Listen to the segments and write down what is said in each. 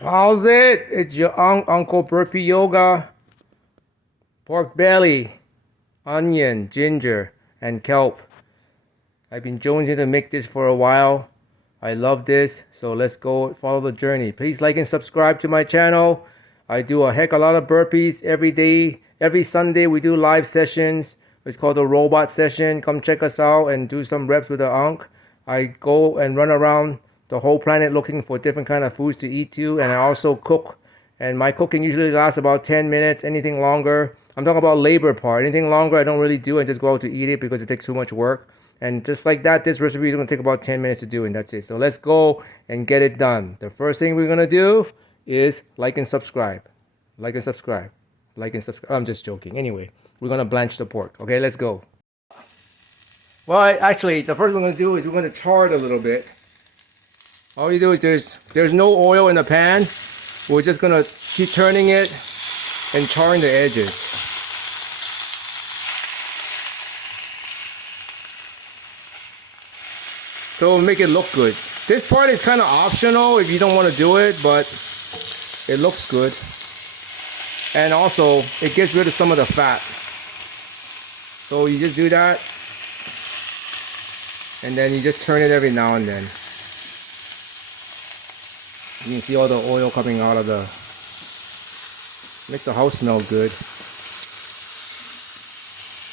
How's it? It's your Uncle Burpee Yoga. Pork belly, onion, ginger, and kelp. I've been jonesing to make this for a while. I love this, so let's go follow the journey. Please like and subscribe to my channel. I do a heck a lot of burpees every day. Every Sunday we do live sessions. It's called the robot session. Come check us out and do some reps with the Unc. I go and run around the whole planet looking for different kind of foods to eat to, and I also cook. And my cooking usually lasts about 10 minutes. Anything longer, I'm talking about labor part. Anything longer I don't really do. I just go out to eat it because it takes too much work. And just like that, this recipe is going to take about 10 minutes to do, and that's it. So let's go and get it done. The first thing we're going to do is like and subscribe. Like and subscribe. Like and subscribe. I'm just joking. Anyway, we're going to blanch the pork. Okay, let's go. Well, actually, the first thing we're going to do is we're going to char it a little bit. All you do is there's no oil in the pan. We're just going to keep turning it and charring the edges. So it'll make it look good. This part is kind of optional if you don't want to do it, but it looks good. And also, it gets rid of some of the fat. So you just do that. And then you just turn it every now and then. You can see all the oil coming out of the... Makes the house smell good.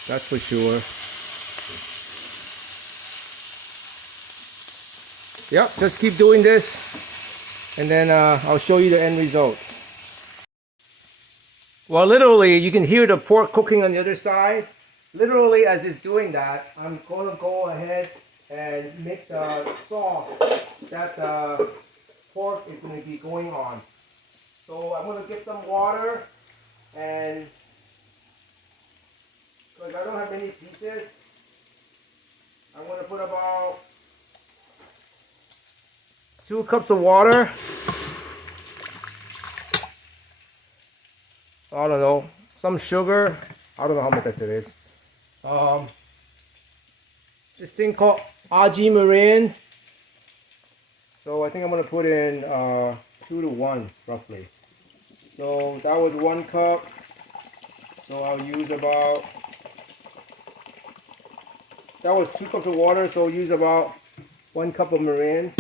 That's for sure. Yep, just keep doing this, and then I'll show you the end results. Well, literally, you can hear the pork cooking on the other side. Literally, as it's doing that, I'm going to go ahead and make the sauce that the pork is going to be going on. So I'm going to get some water, and because I don't have many pieces, I'm going to put about 2 cups of water. I don't know, some sugar. I don't know how much that is. This thing called aji marine. So I think I'm gonna put in 2 to 1 roughly. So that was 1 cup. So I'll use about. That was 2 cups of water. So I'll use about 1 cup of marine.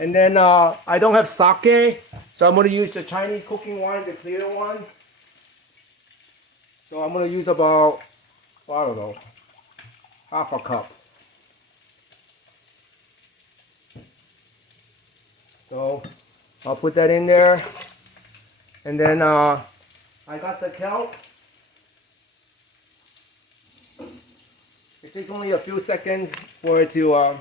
And then I don't have sake, so I'm going to use the Chinese cooking wine, the clear one. So I'm going to use about, I don't know, half a cup. So I'll put that in there. And then I got the kelp. It takes only a few seconds for it to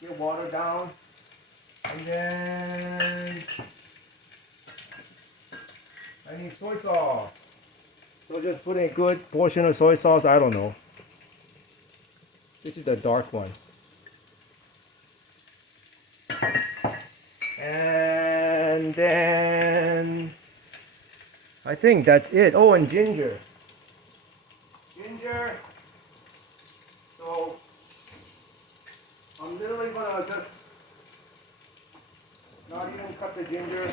get water down, and then I need soy sauce. So just put in a good portion of soy sauce. I don't know. This is the dark one. And then I think that's it. Oh, and ginger. Ginger. So I'm literally gonna just not even cut the ginger.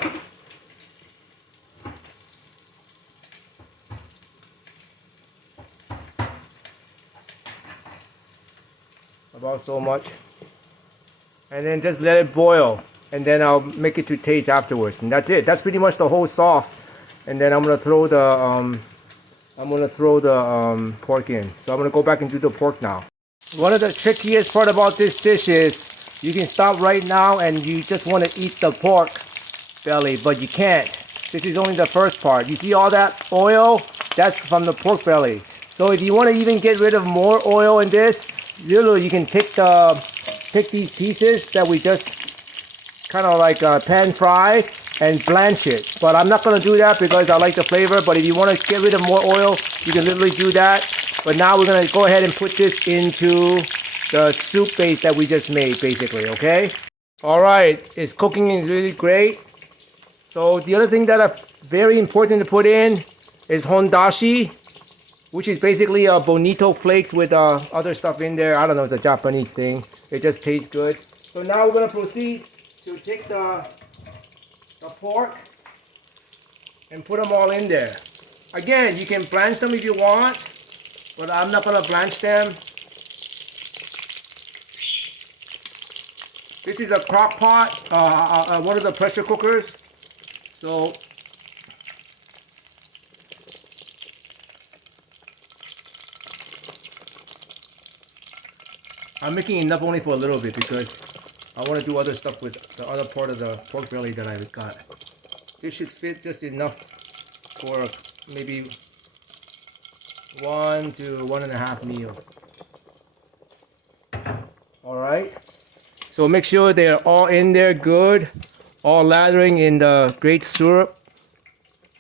About so much. And then just let it boil. And then I'll make it to taste afterwards. And that's it. That's pretty much the whole sauce. And then I'm gonna throw the pork in. So I'm gonna go back and do the pork now. One of the trickiest part about this dish is you can stop right now and you just want to eat the pork belly, but you can't. This is only the first part. You see all that oil? That's from the pork belly. So if you want to even get rid of more oil in this, literally you can take these pieces that we just kind of like pan fry and blanch it. But I'm not going to do that because I like the flavor. But if you want to get rid of more oil, you can literally do that. But now we're going to go ahead and put this into the soup base that we just made, basically, okay? All right, it's cooking is really great. So the other thing that are very important to put in is hondashi, which is basically bonito flakes with other stuff in there. I don't know, it's a Japanese thing. It just tastes good. So now we're gonna proceed to take the pork and put them all in there. Again, you can blanch them if you want, but I'm not gonna blanch them. This is a crock pot, one of the pressure cookers. So I'm making enough only for a little bit because I want to do other stuff with the other part of the pork belly that I got. This should fit just enough for maybe 1 to 1.5 meals. Alright, so make sure they're all in there good, all lathering in the great syrup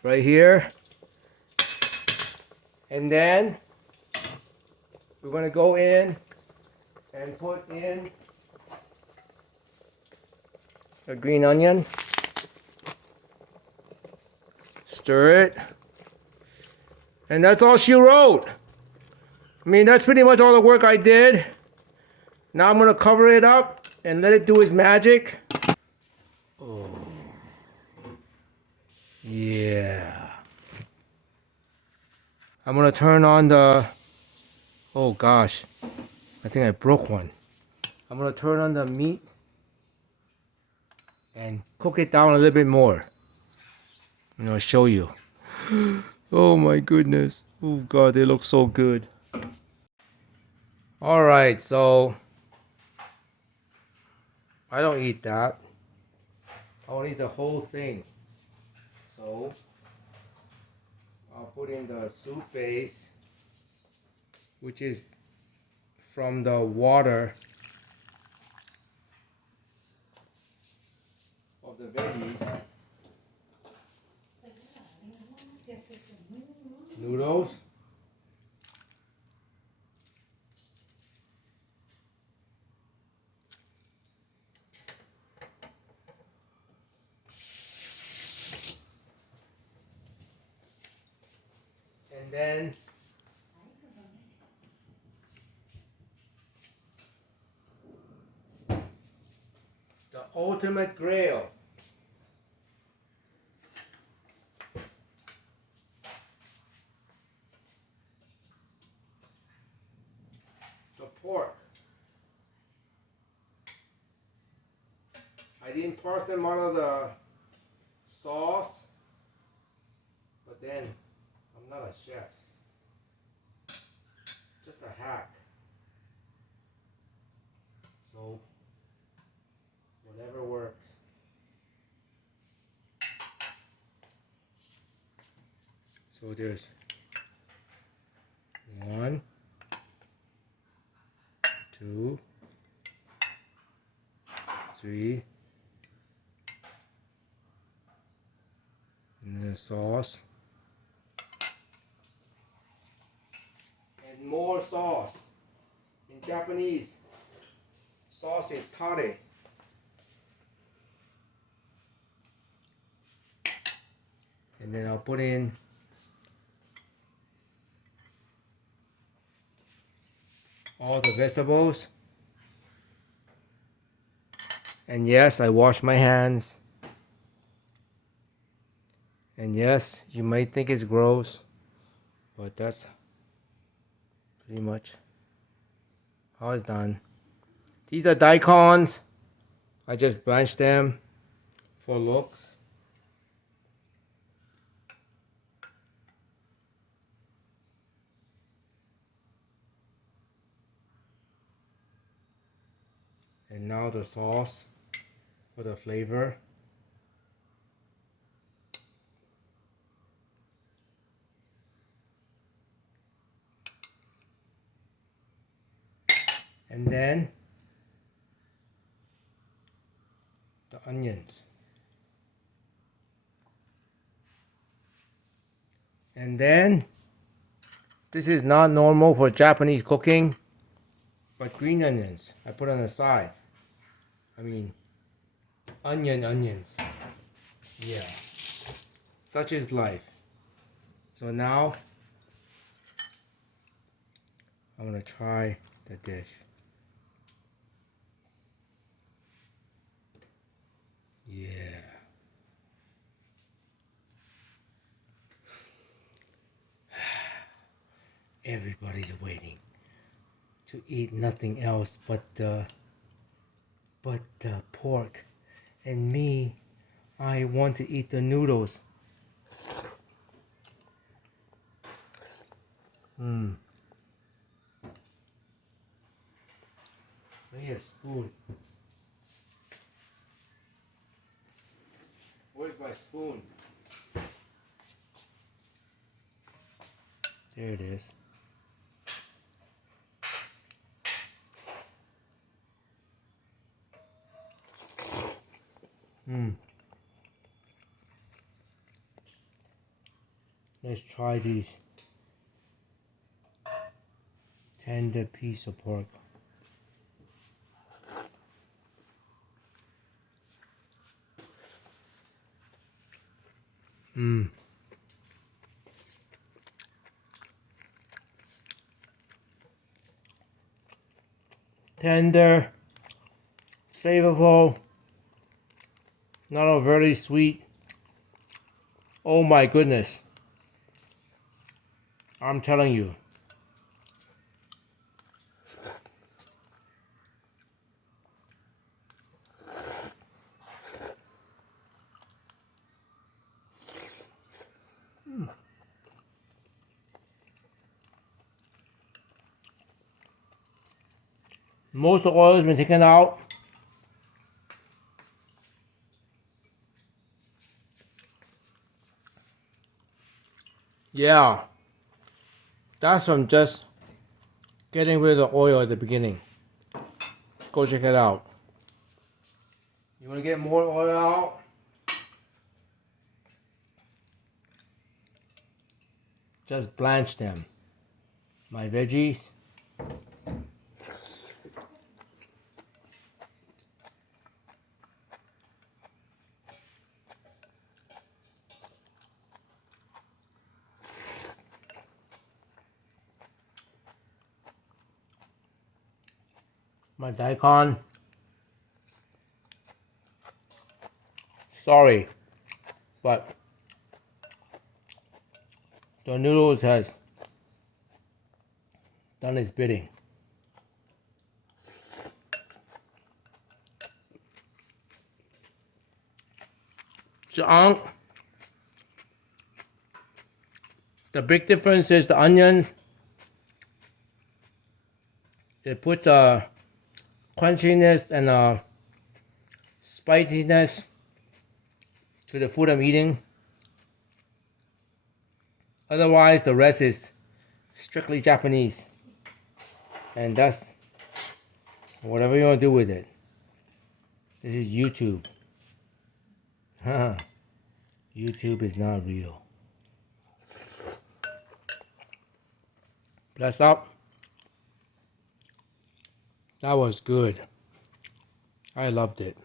right here. And then we're going to go in and put in a green onion. Stir it. And that's all she wrote. I mean, that's pretty much all the work I did. Now I'm going to cover it up and let it do its magic. Oh. Yeah. I'm going to turn on the... Oh gosh. I think I broke one. I'm going to turn on the meat and cook it down a little bit more. And I'll show you. Oh my goodness. Oh God, they look so good. Alright, so I don't eat that. I want to eat the whole thing. So I'll put in the soup base, which is from the water of the veggies. Noodles. And then the ultimate grail. The pork. I didn't parse them out of the sauce, but then I'm not a chef. Just a hack. So whatever works. So there's 1, 2, 3, and then sauce, and more sauce. In Japanese, sauce is tare. And then I'll put in all the vegetables. And yes, I wash my hands. And yes, you might think it's gross, but that's pretty much how it's done. These are daikons. I just blanched them for looks. And now the sauce for the flavor. And then the onions. And then this is not normal for Japanese cooking, but green onions I put on the side. I mean, onions. Yeah, such is life. So now I'm gonna try the dish. everybody's waiting to eat nothing else but the pork. And me, I want to eat the noodles. I need a spoon. Where's my spoon? There it is. Let's try these tender piece of pork. Tender, flavorful, not overly sweet. Oh my goodness. I'm telling you. Most of the oil has been taken out. Yeah, that's from just getting rid of the oil at the beginning. Go check it out. You want to get more oil out? Just blanch them. My veggies. My daikon. Sorry, but the noodles has done its bidding. So, the big difference is the onion. It puts a crunchiness and spiciness to the food I'm eating. Otherwise, the rest is strictly Japanese. And that's whatever you want to do with it. This is YouTube. YouTube is not real. Bless up. That was good. I loved it.